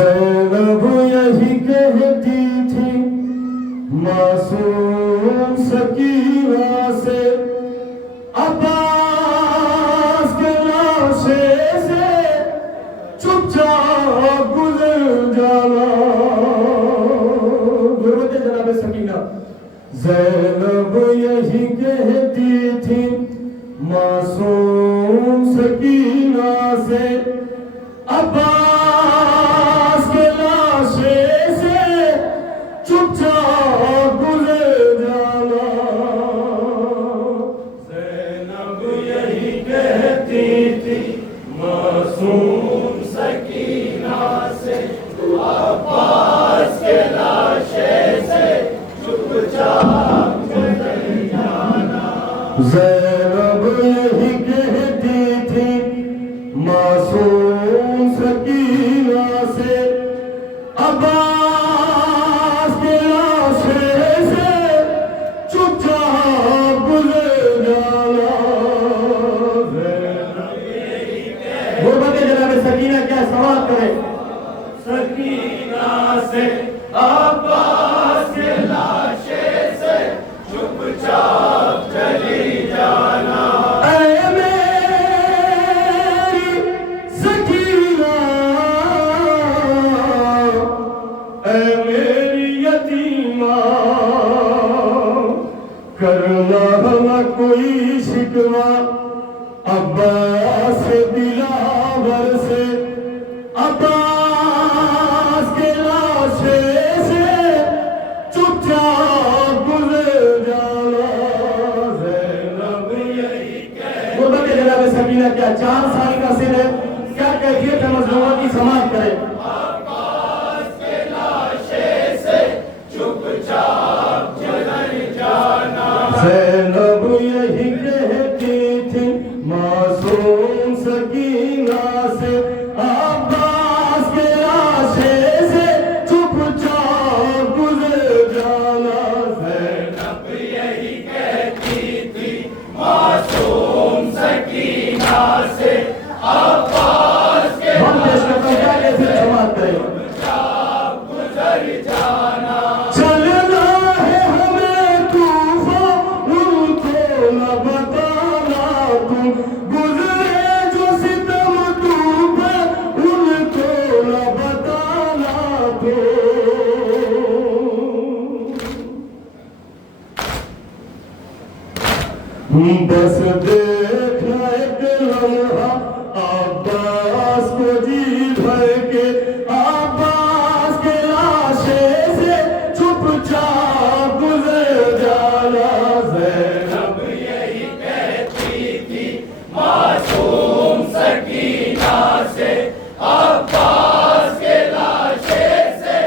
ज़ैनब यही कहती थी मासूम सकीना से, अब्बास के लाशे से चुपचाप गुजर जाना। गुरबत जनाब सकीना। ज़ैनब यही कहती थी मासूम सकीना से, अब्बास के लाशे से चुपचाप गुजर जाना। ज़ैनब यही कहती थी मासूम सकीना से, अब्बास के लाशे से चुपचाप गुजर जाना। ज़ैनब यही कहती थी मासूम सकीना से, अब्बास के लाशे से चुपचाप गुजर जाना। गुरबत जनाब सकीना क्या सवाल करे? सकीना से अब्बास के लाशे से चुपचाप चली जाना। करना न कोई शिकवा अब्बास दिलावर से, अब्बास के लाशे से चुपचाप गुजर जाना। ज़ैनब यही कहती। गुरबत जनाब सकीना क्या 4 साल का सिर है, क्या कैफियत है मजलूमों की, समाप्त करे। अब्बास के लाशे से चुपचाप गुजर जाना। ज़ैनब यही कहती थी मासूम सकीना से, अब्बास के लाशे से चुपचाप गुजर जाना। ज़ैनब यही कहती थी मासूम सकीना से, अब्बास के लाशे से चुपचाप गुजर जाना। चलना है हमें तूफान उनको न बताना, तू गुजरे जो सितम तूफे उनको न बताना तू। बस देखना एक लम्हा अब्बास को जी भर के, अब्बास के लाशे से चुपचाप गुजर जाना। ज़ैनब यही कहती थी मासूम सकीना से, अब्बास के लाशे से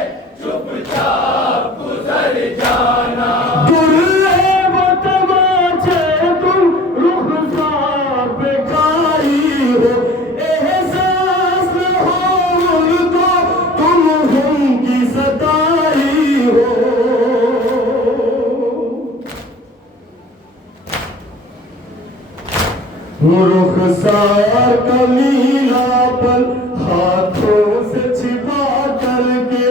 चुपचाप गुजर जाना। दुर्रे वो तमाचे तुम रुखसार पे खाई हो, एहसास न हो उनको तुम उनकी सताई हो। रुखसार का नीलापन हाथों से छिपा करके,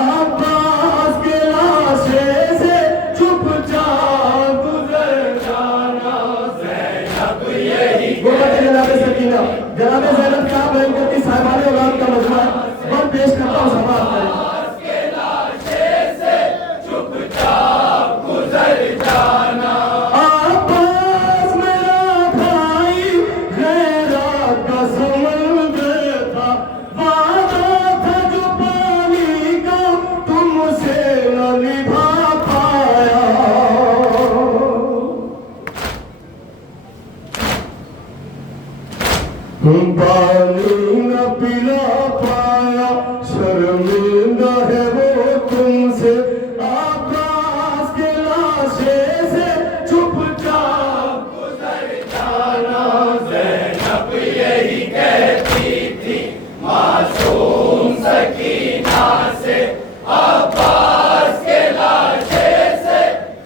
अब्बास के लाशे से चुपचाप गुजर जाना। ज़ैनब यही। गुरबत जनाब सकीना। जनाब ज़ैनब क्या बयान करती साहिबाने औलाद का मजमा और पेश करता हूँ, समाप्त करें। अब्बास के लाशे से चुपचाप गुजर जाना। अब्बास मेरा भाई गैरात का समंदर था, वादा था जो पानी का तुमसे न निभा पाया। पानी न पिला पाया, शर्मिंदा है वो तुमसे, अब्बास के लाशे से चुपचाप गुजर जाना। ज़ैनब यही कहती थी मासूम सकीना से, अब्बास के लाशे से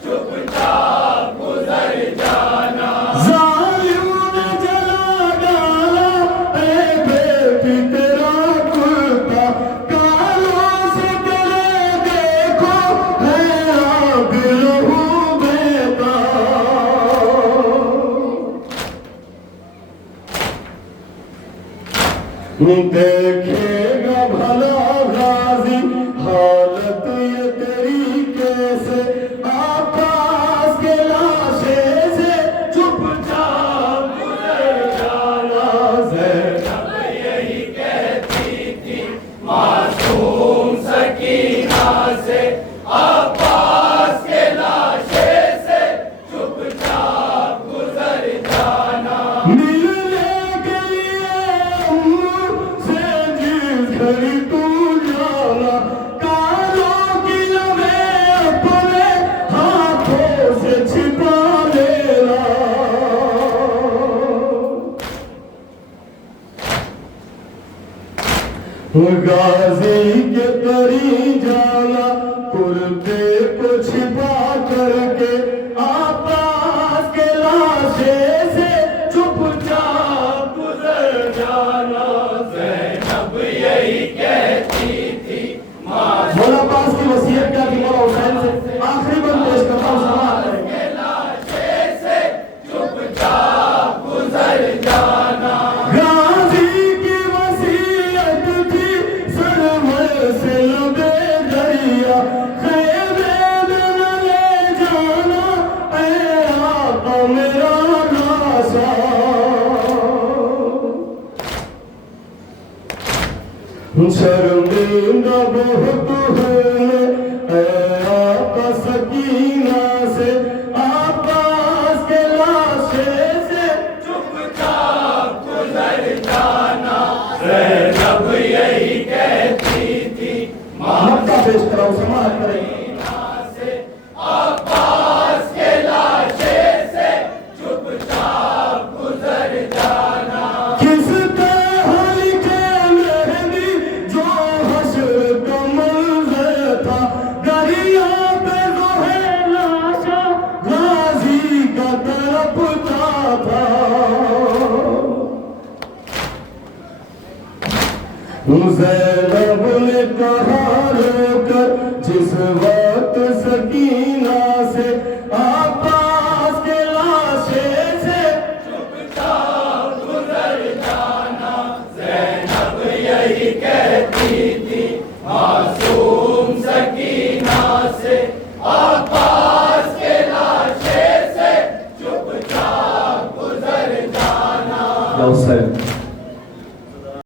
चुपचाप गुजर जाना। ज़ालिम ने जला डाला ए बेटी तेरा कुर्ता, देखेगा भला गाजी हालत ये तेरी कैसे, आकाश के लाशे से चुपचाप गुजर जाना। ज़ैनब यही कहती थी मासूम सकीना से, आकाश के लाशे से चुपचाप गुजर जाना। घड़ी तू जाना, कानों की लबें अपने हाथों से छिपा लेना। गाजी के तरी जाना, कुर्ते को छिपा करके, आकाश के लाशे से चुपचाप गुजर जाना। ज़ैनब यही कहती थी मौला पास की वसीयत क्या थी मौला हुसैन से? आखिरी बंद पेश करता हूं, समाअत करें। के लाशे से चुपचाप गुजर जाना। गाजी की वसीयत थी सरवर से लबे दरिया, खैमे में न ले जाना ऐ आका मेरा लाशा। शर्मिंदा बहुत हूँ ऐ आका सकीना से, आकाश के लाशे से चुपचाप गुजर जाना। ज़ैनब यही कहती थी मक्का पेश कराओ, समाअत करें। आकाश के लाशे से चुपचाप गुजर जाना। किस तरह लिखे मेहंदी जो हश्र का मंज़र था, दरिया पे ज़ोहे लाशा गाज़ी का तड़पता था। ज़ैनब ने कहा रोकर जिस वक्त सकीना से, आकाश के लाशे से चुपचाप गुजर जाना। ज़ैनब यही